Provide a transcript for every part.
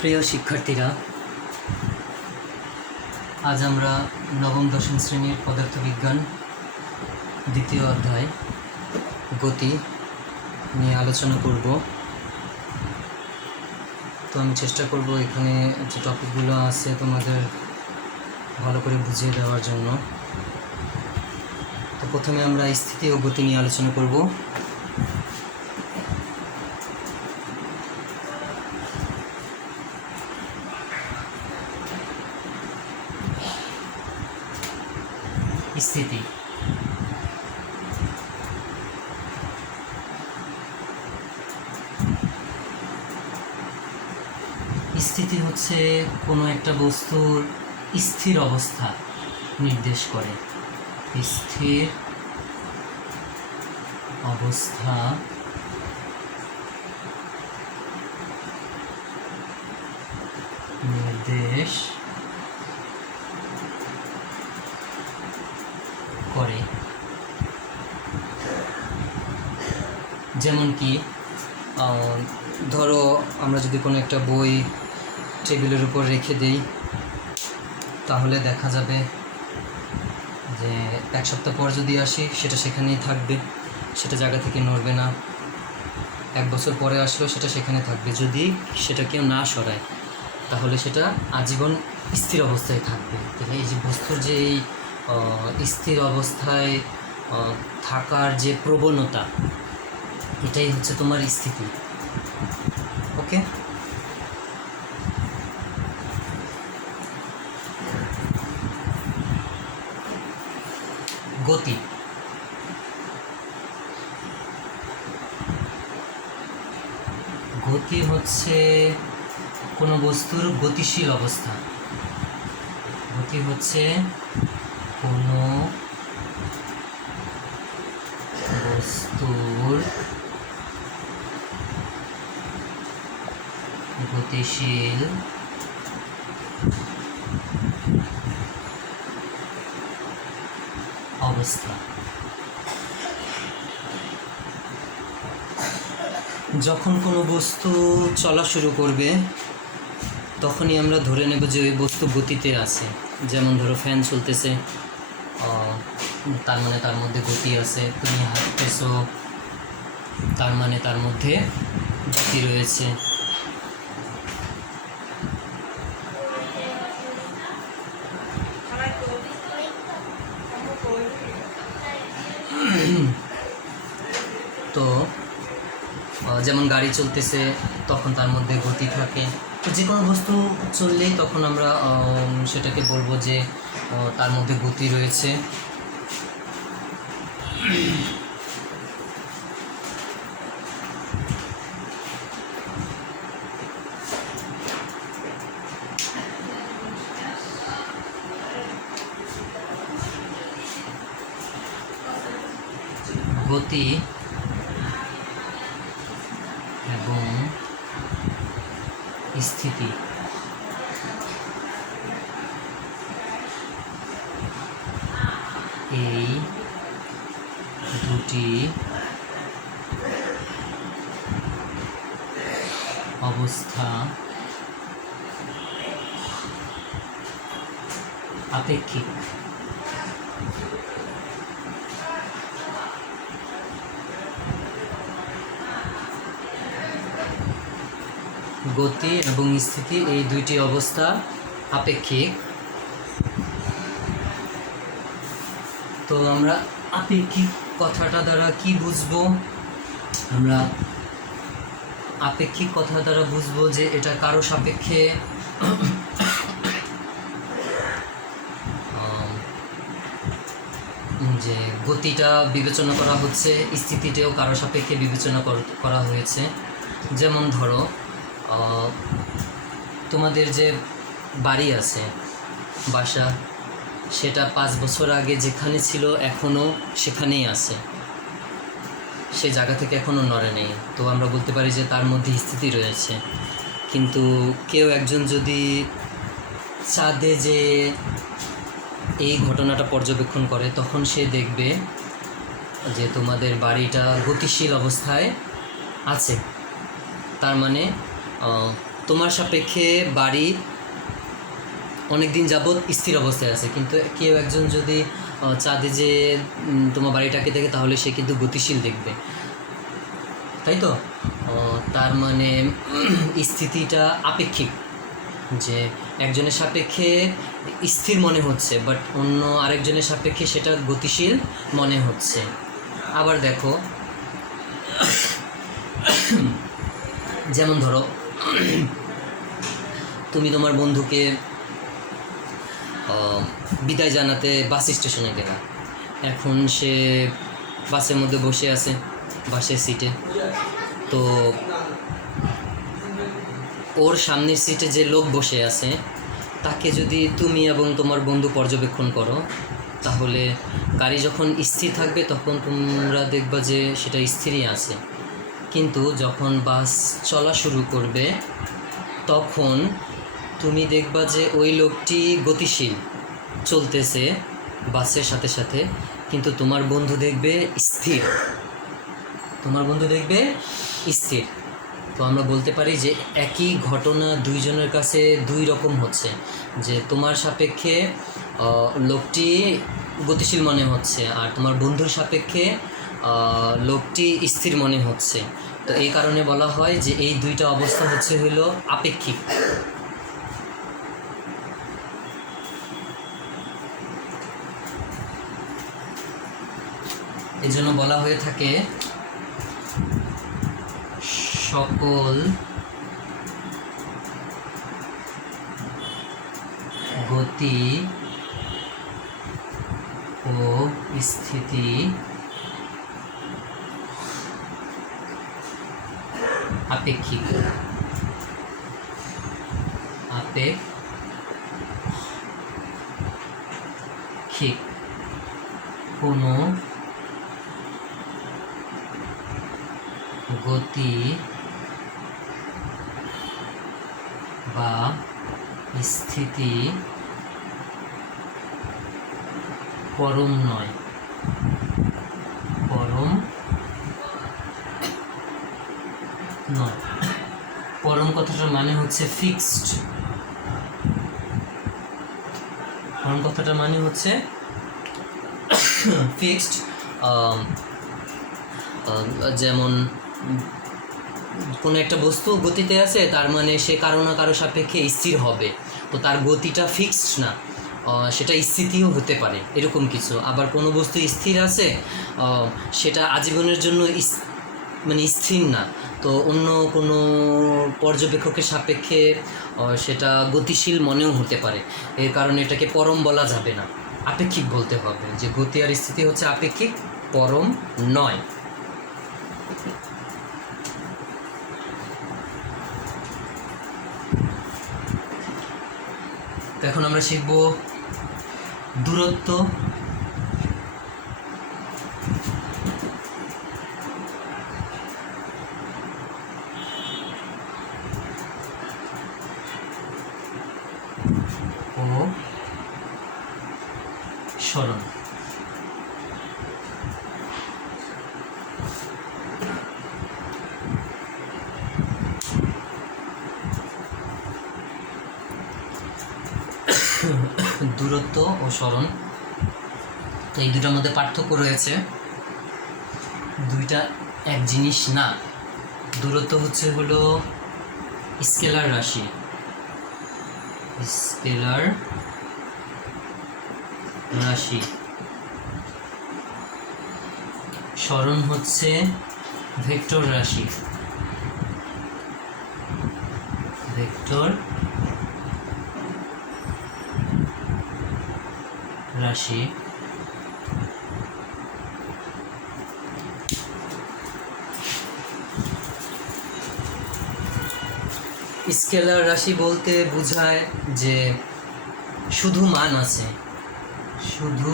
প্রিয় শিক্ষার্থীরা, আজ আমরা নবম দশম শ্রেণীর পদার্থবিজ্ঞান দ্বিতীয় অধ্যায় গতি নিয়ে আলোচনা করব। তো আমি চেষ্টা করব এখানে যে টপিকগুলো আছে তোমাদের ভালো করে বুঝিয়ে দেওয়ার জন্য। তো প্রথমে আমরা স্থিতি ও গতি নিয়ে আলোচনা করব। স্থিতি স্থিতি হচ্ছে কোনো একটা বস্তুর স্থির অবস্থা নির্দেশ করে। স্থির অবস্থা নির্দেশ করে। যেমন কি ধরো আমরা যদি কোনো একটা বই টেবিলের উপর রেখে দিই, তাহলে দেখা যাবে যে এক সপ্তাহ পর যদি আসি সেটা সেখানেই থাকবে, সেটা জায়গা থেকে নড়বে না। এক বছর পরে আসলেও সেটা সেখানে থাকবে। যদি সেটা কেউ না সরায় তাহলে সেটা আজীবন স্থির অবস্থায় থাকবে। তাহলে এই যে বস্তুর যে এই স্থির অবস্থায় থাকার যে প্রবণতা, এটাই হচ্ছে তোমার স্থিতি। ওকে, গতি গতি হচ্ছে কোনো বস্তুর গতিশীল অবস্থা। গতি হচ্ছে কোনো বস্তুর গতিশীল অবস্থা। যখন কোনো বস্তু চলা শুরু করবে তখনই আমরা ধরে নেব যে ওই বস্তু গতিতে আছে। যেমন ধরো ফ্যান চলতেছে, তার মানে তার মধ্যে গতি আছে। তুমি হাঁটতেছো, তার মানে তার মধ্যে গতি রয়েছে। তো যেমন গাড়ি চলতেছে, তখন তার মধ্যে গতি থাকে। তো যে কোনো বস্তু চললেই তখন আমরা সেটাকে বলবো যে তার মধ্যে গতি রয়েছে। গতি এবং স্থিতি এই দুটি অবস্থা আপেক্ষিক। গতি এবং স্থিতি এই দুইটি অবস্থা আপেক্ষিক। তো আমরা আপেক্ষিক কথাটা দ্বারা কি বুঝবো? আমরা আপেক্ষিক কথা দ্বারা বুঝবো যে এটা কারো সাপেক্ষে যে গতিটা বিবেচনা করা হচ্ছে, স্থিতিটাও কারো সাপেক্ষে বিবেচনা করা হয়েছে। যেমন ধরো তোমাদের যে বাড়ি আছে, বাসা, সেটা 5 বছর আগে যেখানে ছিল এখনও সেখানেই আছে, সে জায়গা থেকে এখনও নড়ে নেই। তো আমরা বলতে পারি যে তার মধ্যে স্থিতি রয়েছে। কিন্তু কেউ একজন যদি চাঁদে যে এই ঘটনাটা পর্যবেক্ষণ করে, তখন সে দেখবে যে তোমাদের বাড়িটা গতিশীল অবস্থায় আছে। তার মানে তোমার সাপেক্ষে বাড়ি অনেক দিন যাবৎ স্থির অবস্থায় আছে, কিন্তু কেউ একজন যদি চাঁদে যে তোমার বাড়িটাকে দেখে, তাহলে সে কিন্তু গতিশীল দেখবে, তাই তো? তার মানে স্থিতিটা আপেক্ষিক, যে একজনের সাপেক্ষে স্থির মনে হচ্ছে, বাট অন্য আরেকজনের সাপেক্ষে সেটা গতিশীল মনে হচ্ছে। আবার দেখো, যেমন ধরো তুমি তোমার বন্ধুকে বিদায় জানাতে বাস স্টেশনে গেলা, এখন সে বাসের মধ্যে বসে আছে, বাসের সিটে, তো ওর সামনের সিটে যে লোক বসে আছে তাকে যদি তুমি এবং তোমার বন্ধু পর্যবেক্ষণ করো, তাহলে গাড়ি যখন স্থির থাকবে তখন তোমরা দেখবা যে সেটা স্থিরই আছে, কিন্তু যখন বাস চলা শুরু করবে তখন তুমি দেখবা যে ওই লোকটি গতিশীল চলতেছে বাসের সাথে সাথে, কিন্তু তোমার বন্ধু দেখবে স্থির, তোমার বন্ধু দেখবে স্থির। তো আমরা বলতে পারি যে একই ঘটনা দুইজনের কাছে দুই রকম হচ্ছে, যে তোমার সাপেক্ষে লোকটি গতিশীল মনে হচ্ছে, আর তোমার বন্ধুর সাপেক্ষে লোকটি স্থির মনে হচ্ছে। তো এই কারণে বলা হয় যে এই দুইটা অবস্থা হলো আপেক্ষিক। এই জন্য বলা হয়ে থাকে সকল গতি ও স্থিতি আপেক্ষিক। কোনো গতি বা স্থিতি পরম নয়, পরম কথাটার মানে হচ্ছে ফিক্সড। পরম কথাটার মানে হচ্ছে ফিক্সড। যেমন কোনো একটা বস্তু গতিতে আছে, তার মানে সে কারো না কারো সাপেক্ষে স্থির হবে, তো তার গতিটা ফিক্সড না, সেটা স্থিতিও হতে পারে, এরকম কিছু। আবার কোনো বস্তু স্থির আছে, সেটা আজীবনের জন্য মানে স্থির না, তো অন্য কোনো পর্যবেক্ষকের সাপেক্ষে সেটা গতিশীল মনেও হতে পারে। এর কারণে এটাকে পরম বলা যাবে না, আপেক্ষিক বলতে হবে, যে গতি আর স্থিতি হচ্ছে আপেক্ষিক, পরম নয়। এখন আমরা শিখব দূরত্ব। ও সরণ। দূরত্ব ও সরণ, তো এই দুটার মধ্যে পার্থক্য রয়েছে, দুইটা এক জিনিস না। দূরত্ব হলো স্কেলার রাশি, সরণ হচ্ছে ভেক্টর রাশি, স্কেলার রাশি বলতে বোঝায় যে শুধু মান আছে, শুধু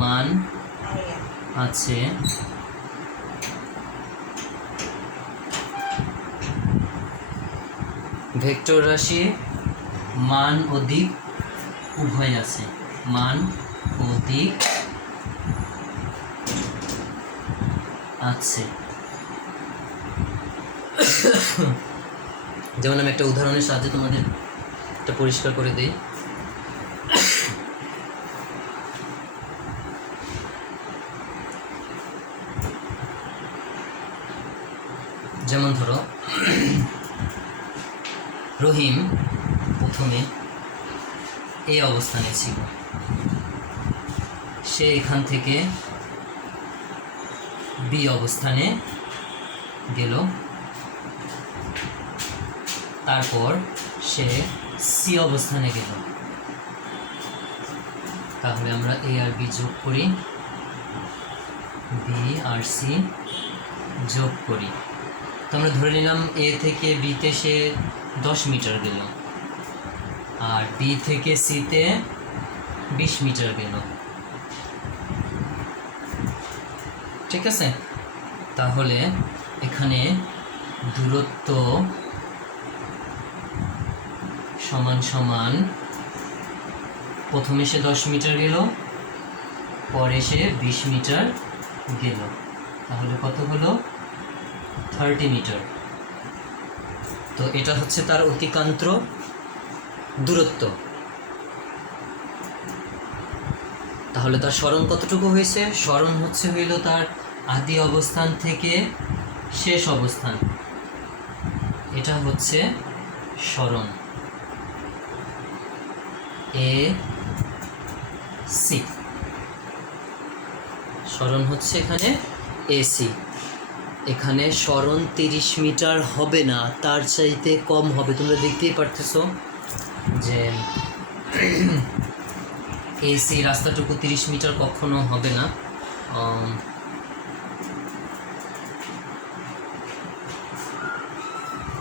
মান আছে, ভেক্টর রাশি মান ও দিক উভয় আছে, মান ও দিক আছে। যেমন আমি একটা উদাহরণের সাহায্যে তোমাদের এটা পরিষ্কার করে দিই। যেমন ধরো রহিম প্রথমে এই অবস্থানে ছিল, সে এখান থেকে বি অবস্থানে গেল, তারপর সে সি অবস্থানে গেল। তাহলে আমরা এ আর বি যোগ করি, বি আর সি যোগ করি। তো আমরা ধরে নিলাম এ থেকে বিতে সে 10 মিটার গেল, আর বি থেকে সিতে 20 মিটার গেল। ঠিক আছে, তাহলে এখানে দূরত্ব সমান সমান প্রথমে সে 10 মিটার গেল, পরে সে 20 মিটার গেল, তাহলে কত হলো 30 মিটার। তো এটা হচ্ছে তার অতিক্রান্ত দূরত্ব। তাহলে তার সরণ কতটুকু হয়েছে? সরণ হইল তার আদি অবস্থান থেকে শেষ অবস্থান, এটা হচ্ছে সরণ এ সি। সরণ হচ্ছে এখানে এসি। এখানে সরণ 30 মিটার হবে না, তার চাইতে কম হবে। তোমরা দেখতেই পারতেছো যে এসি রাস্তাটুকু 30 মিটার কখনো হবে না।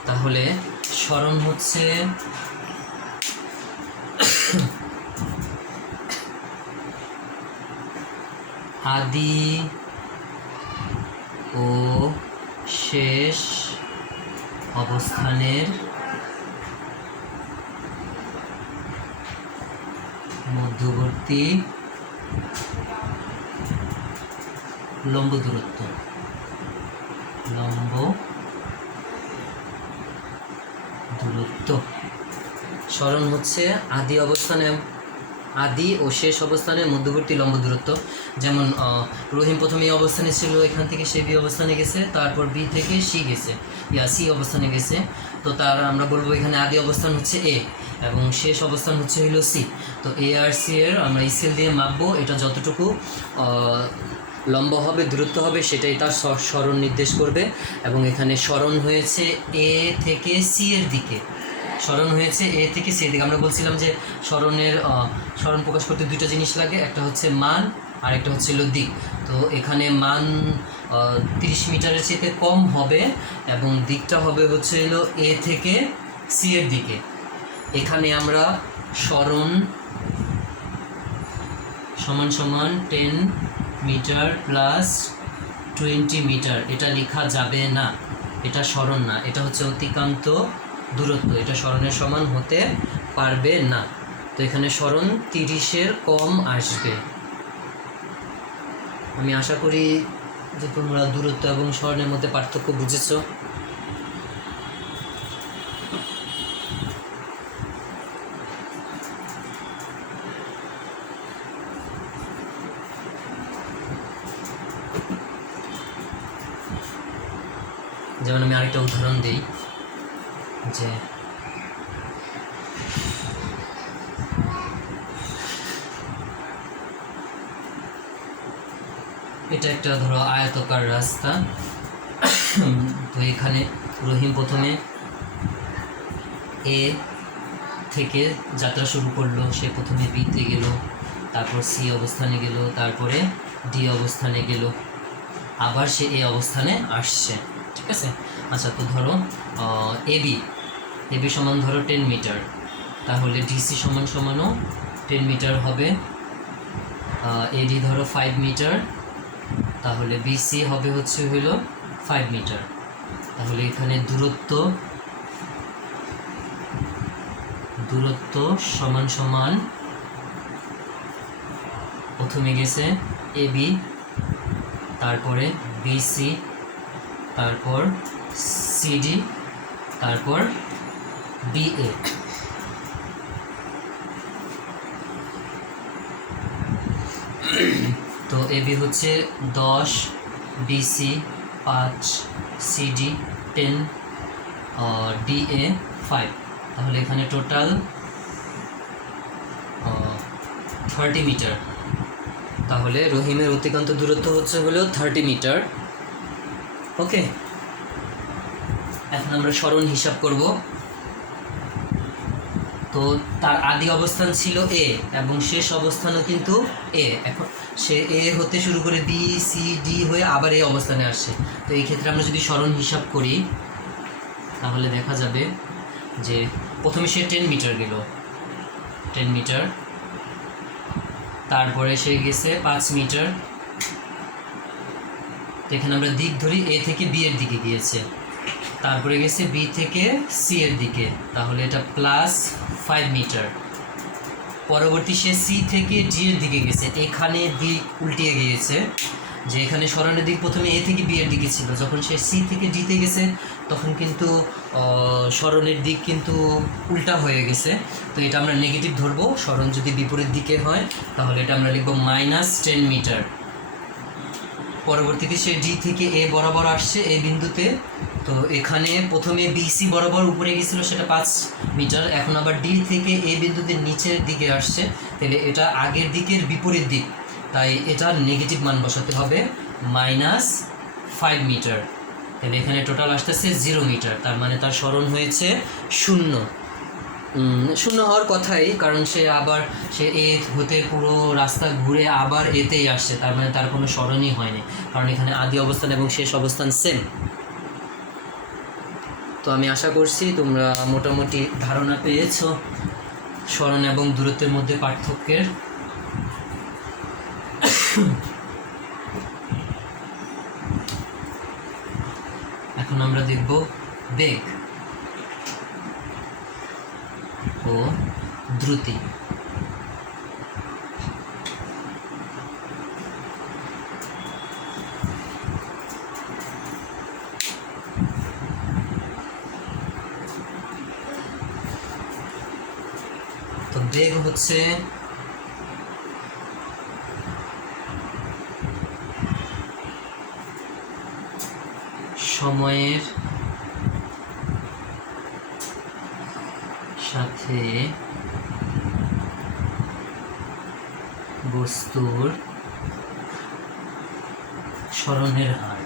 তাহলে সরণ হচ্ছে আদি ও শেষ অবস্থানের মধ্যবর্তী লম্ব দূরত্ব। লম্ব দূরত্ব সরণ হচ্ছে আদি ও শেষ অবস্থানের মধ্যবর্তী লম্ব দূরত্ব। যেমন রহিম প্রথমে এই অবস্থানে ছিল, এখান থেকে সে বি অবস্থানে গেছে, তারপর বি থেকে সি অবস্থানে গেছে। তো তার আমরা বলবো এখানে আদি অবস্থান হচ্ছে এ এবং শেষ অবস্থান হলো সি। তো এ আর সি এর আমরা স্কেল দিয়ে মাপবো, এটা যতটুকু লম্ব হবে, দূরত্ব হবে, সেটাই তার সরণ নির্দেশ করবে। এবং এখানে সরণ হয়েছে এ থেকে সি এর দিকে। সরণ হয়েছে এ থেকে সি এর দিকে। আমরা বলছিলাম যে সরণ প্রকাশ করতে দুইটা জিনিস লাগে, একটা হচ্ছে মান আর একটা হচ্ছে দিক। তো এখানে মান 30 মিটারের চেয়ে কম হবে এবং দিকটা হবে এ থেকে সি এর দিকে। এখানে আমরা সরণ সমান সমান 10 মিটার প্লাস 20 মিটার এটা লেখা যাবে না, এটা সরণ না, এটা হচ্ছে অতিক্রান্ত দূরত্ব, এটা সরণের সমান হতে পারবে না। তো এখানে সরণ 30-এর কম আসবে। আমি আশা করি যে তোমরা দূরত্ব এবং সরণের মধ্যে পার্থক্য বুঝেছো। যেমন আমি আরেকটা উদাহরণ দিই, যে এটা একটা ধরো আয়তাকার রাস্তা। তো এখানে রহিম প্রথমে এ থেকে যাত্রা শুরু করলো, সে প্রথমে বিতে গেল, তারপর সি অবস্থানে গেল, তারপরে ডি অবস্থানে গেল, আবার সে এ অবস্থানে আসছে। ঠিক আছে, আচ্ছা। তো ধরো এবি সমান ধরো 10 মিটার, তাহলে ডিসি সমানও 10 মিটার হবে। এডি ধরো 5 মিটার, তাহলে বিসি হবে হলো 5 মিটার। তাহলে এখানে দূরত্ব সমান প্রথমে গেছে এবি, তারপরে বিসি, তারপর সিডি, তারপর BA। তো AB হচ্ছে 10, BC 5, CD 10 और DA 5। তাহলে এখানে টোটাল 30 মিটার। তাহলে রহিমের অতিক্রান্ত দূরত্ব হচ্ছে হলো 30 মিটার। ওকে, এখন আমরা সরণ হিসাব করব। তো তার আদি অবস্থান ছিল A এবং শেষ অবস্থানও কিন্তু A। এখন সে A হতে শুরু করে B C D হয়ে আবার এই অবস্থানে আসছে। তো এই ক্ষেত্রে আমরা যদি সরণ হিসাব করি তাহলে দেখা যাবে যে প্রথমে সে 10 মিটার গেল, 10 মিটার, তারপরে সে গেছে 5 মিটার। তো এখানে আমরা দিক ধরি, A থেকে B এর দিকে গিয়েছে, তারপরে গেছে B থেকে C এর দিকে, তাহলে এটা +5 মিটার। পরবর্তী সে C থেকে D এর দিকে গেছে, এখানে দিক উল্টিয়ে গিয়েছে, যে এখানে সরণের দিক প্রথমে A থেকে B এর দিকে ছিল, যখন সে C থেকে D তে গেছে তখন কিন্তু সরণের দিক কিন্তু উল্টা হয়ে গেছে। তো এটা আমরা নেগেটিভ ধরবো, সরণ যদি বিপরীত দিকে হয় তাহলে এটা আমরা লিখব -10 মিটার। পরবর্তীতে সে D থেকে A বরাবর আসছে এই বিন্দুতে, তো এখানে প্রথমে BC বরাবর উপরে গিয়েছিল, সেটা 5 মিটার। এখন আবার D থেকে A বিন্দুতে নিচের দিকে আসছে, তাহলে এটা আগের দিকের বিপরীত দিক, তাই এটা নেগেটিভ মান বসাতে হবে, -5 মিটার। তাহলে এখানে টোটাল আসতেছে 0 মিটার, তার মানে তার সরণ হয়েছে 0। শূন্য হওয়ার কথাই, কারণ সে A হতে পুরো রাস্তা ঘুরে আবার এতেই আসছে, তার মানে তার কোনো সরণই হয়নি, কারণ এখানে আদি অবস্থান এবং শেষ অবস্থান সেম। তো আমি আশা করছি তোমরা মোটামুটি ধারণা পেয়েছো সরণ এবং দূরত্বের মধ্যে পার্থক্যের। এখন আমরা দেখব বেগ ও দ্রুতি। তো বেগ হচ্ছে সময়ের সাথে বস্তুর সরণের হার।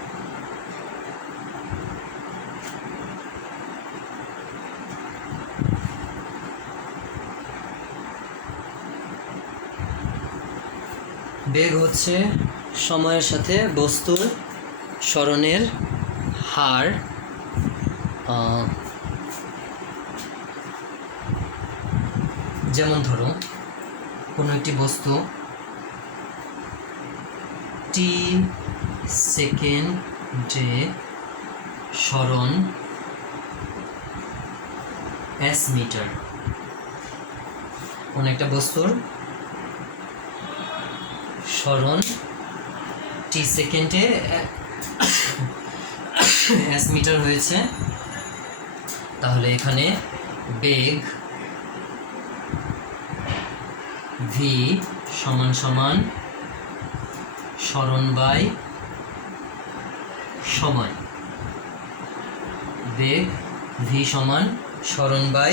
বেগ হচ্ছে সময়ের সাথে বস্তুর সরণের হার। যেমন ধরো কোনো একটি বস্তু t সেকেন্ডে সরণ s মিটার। কোনো একটা বস্তুর সরণ t সেকেন্ডে s মিটার হয়েছে, তাহলে এখানে বেগ v সমান সরণ বাই সময়। বেগ v সমান সরণ বাই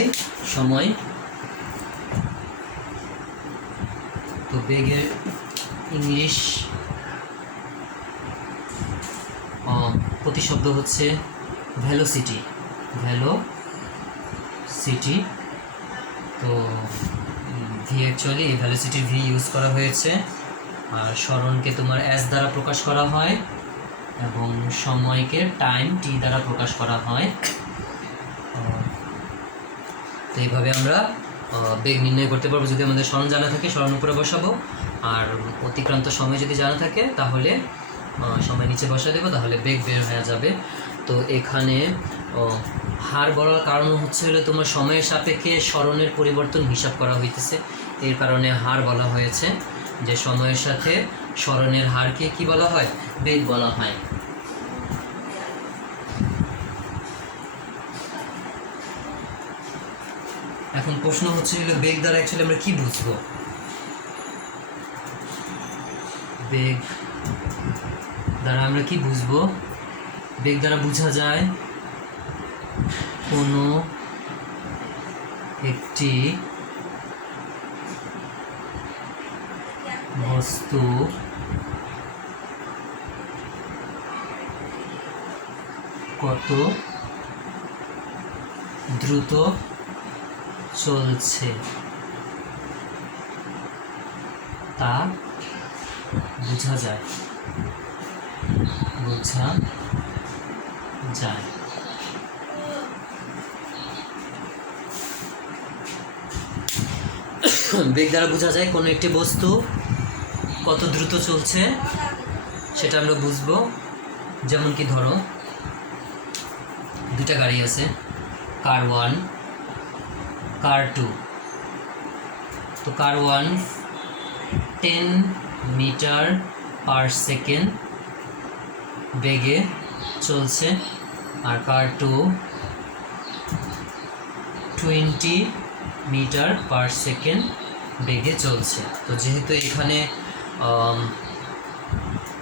সময়। তো বেগের ইংলিশ প্রতিশব্দ হচ্ছে ভেলোসিটি। তো V actually velocity V use করা হয়েছে, আর সরণকে তোমার এস দ্বারা প্রকাশ করা হয় এবং সময়কে টাইম টি দ্বারা প্রকাশ করা হয়। তো এইভাবে আমরা বেগ নির্ণয় করতে পারবো। যদি আমাদের সরণ জানা থাকে সরণ উপরে বসাবো, আর অতিক্রান্ত সময় যদি জানা থাকে তাহলে সময় নিচে বসা দেবো, তাহলে বেগ বের হয়ে যাবে। তো এখানে হার বলার কারণ হচ্ছে হলো তোমার সময়ের সাপেক্ষে সরণের পরিবর্তন হিসাব করা হইতেছে, এর কারণে হার বলা হয়েছে। যে সময়ের সাথে সরণের হারকে কি বলা হয়? বেগ বলা হয়। এখন প্রশ্ন হচ্ছে বেগ দ্বারা অ্যাকচুয়ালি আমরা কি বুঝবো? বেগ দ্বারা আমরা কি বুঝবো? বেগ দ্বারা বোঝা যায় কোনো একটি বস্তু কত দ্রুত চলছে তা বোঝা যায়। বেগ দ্বারা বোঝা যায় কোনো একটি বস্তু কত দ্রুত চলছে সেটা আমরা বুঝবো। যেমন কি ধরো দুটা গাড়ি আছে, কার 1 কার 2। তো কার 1 10 মিটার পার সেকেন্ড বেগে চলছে, আর কার 2 20 মিটার পার সেকেন্ড বেগে চলছে। তো যেহেতু এখানে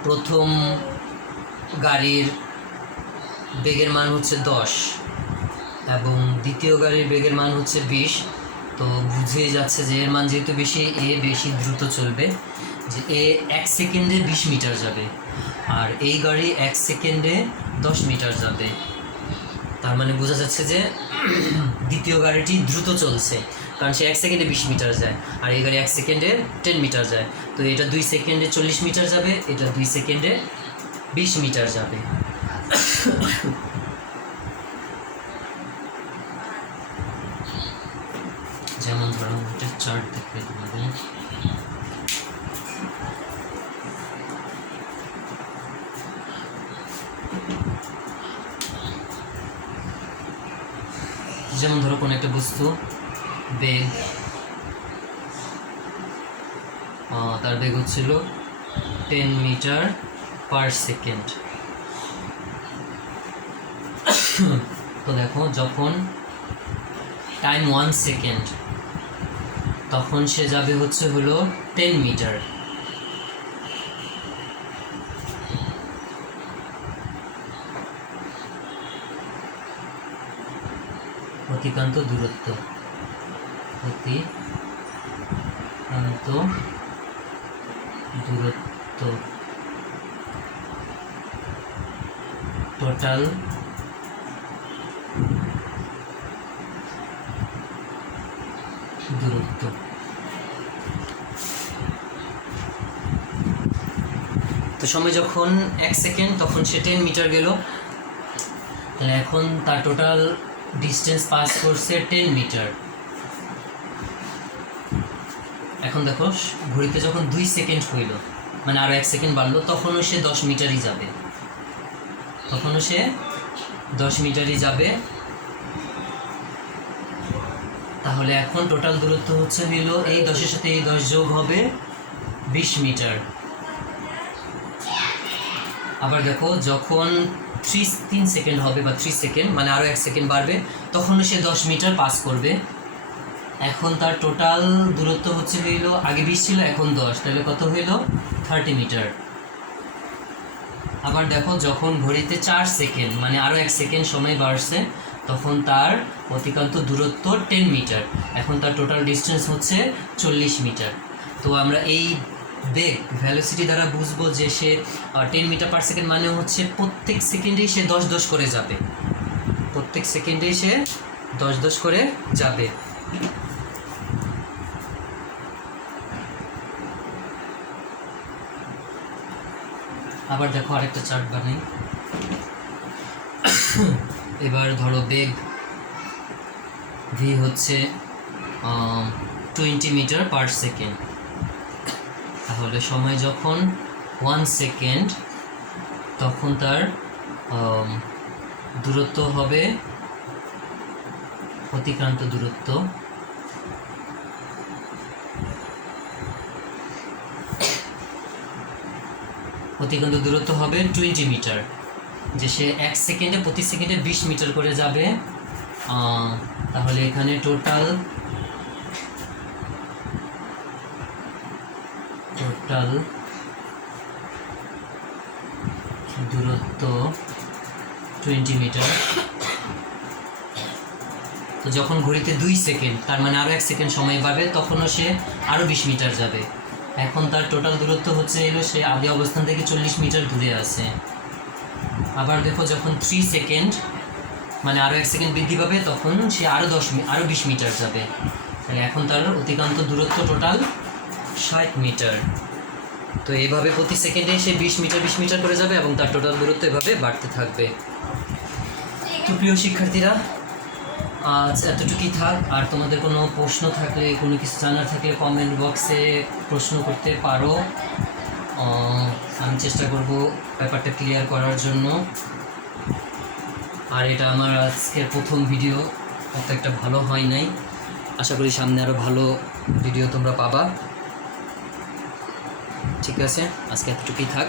প্রথম গাড়ির বেগের মান হচ্ছে 10 এবং দ্বিতীয় গাড়ির বেগের মান হচ্ছে 20, তো বুঝেই যাচ্ছে যে এর মান যেহেতু বেশি, এ বেশি দ্রুত চলবে। যে এ 1 সেকেন্ডে 20 মিটার যাবে, আর এই গাড়ি 1 সেকেন্ডে 10 মিটার যাবে। তার মানে বোঝা যাচ্ছে যে দ্বিতীয় গাড়িটি দ্রুত চলছে, কারণ সে 1 সেকেন্ডে 20 মিটার যায়, আর এই গাড়ি 1 সেকেন্ডে 10 মিটার যায়। তো এটা 2 সেকেন্ডে 40 মিটার যাবে, এটা 2 সেকেন্ডে 20 মিটার যাবে। যেমন ধরো একটা চার্ট দেখবে তোমাদের, যেমন ধরো কোনো একটা বস্তু বেগ, তার বেগ হচ্ছিল 10 মিটার পার সেকেন্ড। তো দেখো যখন টাইম 1 সেকেন্ড তখন সে যাবে হলো 10 মিটার। অতিক্রান্ত দূরত্ব টোটাল দূরত্ব। তো সময় যখন 1 সেকেন্ড তখন সে 10 মিটার গেল, তাহলে এখন তার টোটাল ডিস্টেন্স পাস করছে 10 মিটার। এখন দেখো ঘড়িতে যখন 2 সেকেন্ড হইল, মানে আরও 1 সেকেন্ড বাড়লো, তখনও সে 10 মিটারই যাবে। তাহলে এখন টোটাল দূরত্ব হইল এই 10-এর সাথে এই 10 যোগ হবে 20 মিটার। আবার দেখো যখন 3 সেকেন্ড হবে বা 3 সেকেন্ড, মানে আরও 1 সেকেন্ড বাড়বে, তখনও সে 10 মিটার পাস করবে। এখন তার টোটাল দূরত্ব হইল আগে 20 ছিল, এখন 10, তাহলে কত হইল 30 মিটার। আবার দেখো যখন ঘড়িতে 4 সেকেন্ড, মানে আরও 1 সেকেন্ড সময় বাড়ছে, তখন তার অতিক্রান্ত দূরত্ব 10 মিটার। এখন তার টোটাল ডিস্টেন্স হচ্ছে 40 মিটার। তো আমরা এই বেগ ভ্যালোসিটি দ্বারা বুঝবো যে সে 10 মিটার পার সেকেন্ড, মানে হচ্ছে প্রত্যেক সেকেন্ডেই সে 10 করে যাবে, প্রত্যেক সেকেন্ডেই সে 10 করে যাবে। আবার দেখো আরেকটা চার্ট বানাই। এবার ধরো বেগ ভি হচ্ছে 20 মিটার পার সেকেন্ড, তাহলে সময় যখন 1 সেকেন্ড তখন তার দূরত্ব হবে, অতিক্রান্ত দূরত্ব হবে 20 মিটার। যে সে 1 সেকেন্ডে প্রতি সেকেন্ডে 20 মিটার করে যাবে। তাহলে এখানে টোটাল টোটাল দূরত্ব 20 মিটার। তো যখন ঘড়িতে 2 সেকেন্ড, তার মানে আরও 1 সেকেন্ড সময় পাবে, তখনও সে আরও 20 মিটার যাবে। এখন তার টোটাল দূরত্ব হচ্ছে এলো, সে আগে অবস্থান থেকে 40 মিটার দূরে আছে। আবার দেখো যখন 3 সেকেন্ড, মানে আরও 1 সেকেন্ড বৃদ্ধি পাবে, তখন সে আরও 20 মিটার যাবে। তাহলে এখন তার অতিক্রান্ত দূরত্ব টোটাল 60 মিটার। তো এইভাবে প্রতি সেকেন্ডে সে 20 মিটার করে যাবে এবং তার টোটাল দূরত্ব এভাবে বাড়তে থাকবে। তো প্রিয় শিক্ষার্থীরা, আজ এতটুকুই থাক। আর তোমাদের কোনো প্রশ্ন থাকলে, কোনো কিছু জানার থাকলে কমেন্ট বক্সে প্রশ্ন করতে পারো। আমি চেষ্টা করব ব্যাপারটা ক্লিয়ার করার জন্য। আর এটা আমার আজকের প্রথম ভিডিও, অত একটা ভালো হয় নাই। আশা করি সামনে আরও ভালো ভিডিও তোমরা পাবা। ঠিক আছে, আজকে এতটুকুই থাক।